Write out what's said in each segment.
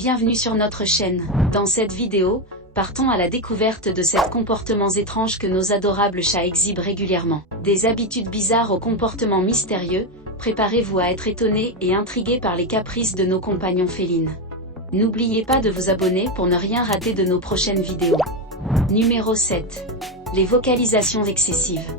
Bienvenue sur notre chaîne. Dans cette vidéo, partons à la découverte de ces comportements étranges que nos adorables chats exhibent régulièrement. Des habitudes bizarres aux comportements mystérieux, préparez-vous à être étonnés et intrigués par les caprices de nos compagnons félines. N'oubliez pas de vous abonner pour ne rien rater de nos prochaines vidéos. Numéro 7. Les vocalisations excessives.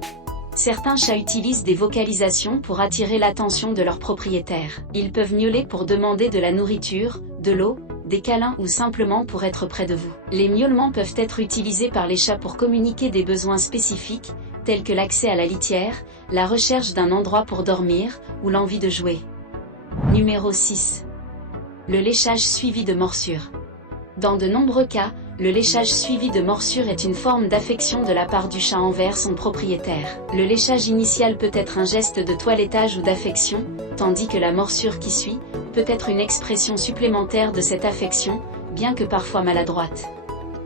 Certains chats utilisent des vocalisations pour attirer l'attention de leurs propriétaires. Ils peuvent miauler pour demander de la nourriture, de l'eau, des câlins ou simplement pour être près de vous. Les miaulements peuvent être utilisés par les chats pour communiquer des besoins spécifiques, tels que l'accès à la litière, la recherche d'un endroit pour dormir, ou l'envie de jouer. Numéro 6. Le léchage suivi de morsures. Dans de nombreux cas, le léchage suivi de morsures est une forme d'affection de la part du chat envers son propriétaire. Le léchage initial peut être un geste de toilettage ou d'affection, tandis que la morsure qui suit peut être une expression supplémentaire de cette affection, bien que parfois maladroite.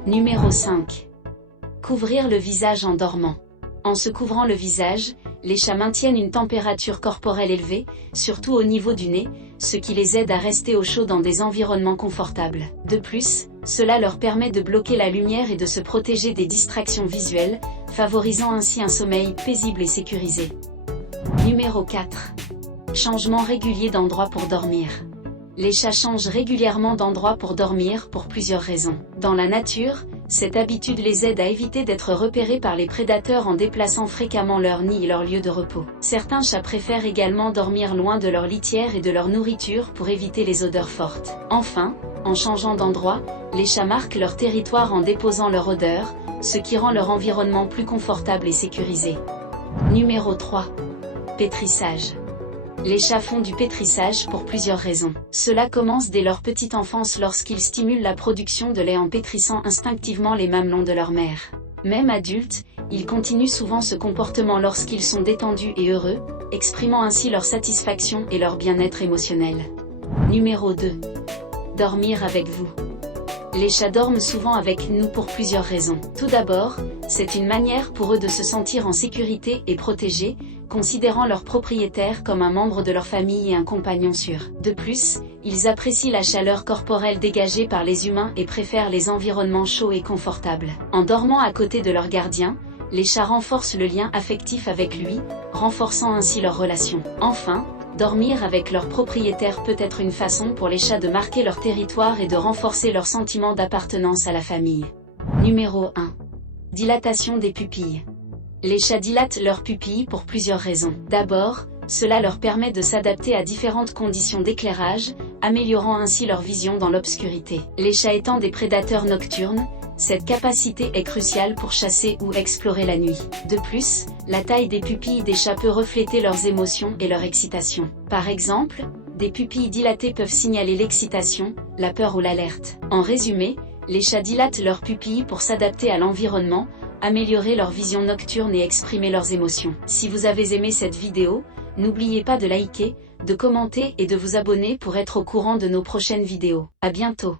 Numéro 5. Couvrir le visage en dormant. En se couvrant le visage, les chats maintiennent une température corporelle élevée, surtout au niveau du nez, ce qui les aide à rester au chaud dans des environnements confortables. De plus, cela leur permet de bloquer la lumière et de se protéger des distractions visuelles, favorisant ainsi un sommeil paisible et sécurisé. Numéro 4. Changement régulier d'endroit pour dormir. Les chats changent régulièrement d'endroit pour dormir pour plusieurs raisons. Dans la nature, cette habitude les aide à éviter d'être repérés par les prédateurs en déplaçant fréquemment leur nid et leur lieu de repos. Certains chats préfèrent également dormir loin de leur litière et de leur nourriture pour éviter les odeurs fortes. Enfin, en changeant d'endroit, les chats marquent leur territoire en déposant leur odeur, ce qui rend leur environnement plus confortable et sécurisé. Numéro 3. Pétrissage. Les chats font du pétrissage pour plusieurs raisons. Cela commence dès leur petite enfance lorsqu'ils stimulent la production de lait en pétrissant instinctivement les mamelons de leur mère. Même adultes, ils continuent souvent ce comportement lorsqu'ils sont détendus et heureux, exprimant ainsi leur satisfaction et leur bien-être émotionnel. Numéro 2. Dormir avec vous. Les chats dorment souvent avec nous pour plusieurs raisons. Tout d'abord, c'est une manière pour eux de se sentir en sécurité et protégés, considérant leur propriétaire comme un membre de leur famille et un compagnon sûr. De plus, ils apprécient la chaleur corporelle dégagée par les humains et préfèrent les environnements chauds et confortables. En dormant à côté de leur gardien, les chats renforcent le lien affectif avec lui, renforçant ainsi leur relation. Enfin, dormir avec leur propriétaire peut être une façon pour les chats de marquer leur territoire et de renforcer leur sentiment d'appartenance à la famille. Numéro 1. Dilatation des pupilles. Les chats dilatent leurs pupilles pour plusieurs raisons. D'abord, cela leur permet de s'adapter à différentes conditions d'éclairage, améliorant ainsi leur vision dans l'obscurité. Les chats étant des prédateurs nocturnes, cette capacité est cruciale pour chasser ou explorer la nuit. De plus, la taille des pupilles des chats peut refléter leurs émotions et leur excitation. Par exemple, des pupilles dilatées peuvent signaler l'excitation, la peur ou l'alerte. En résumé, les chats dilatent leurs pupilles pour s'adapter à l'environnement, améliorer leur vision nocturne et exprimer leurs émotions. Si vous avez aimé cette vidéo, n'oubliez pas de liker, de commenter et de vous abonner pour être au courant de nos prochaines vidéos. À bientôt.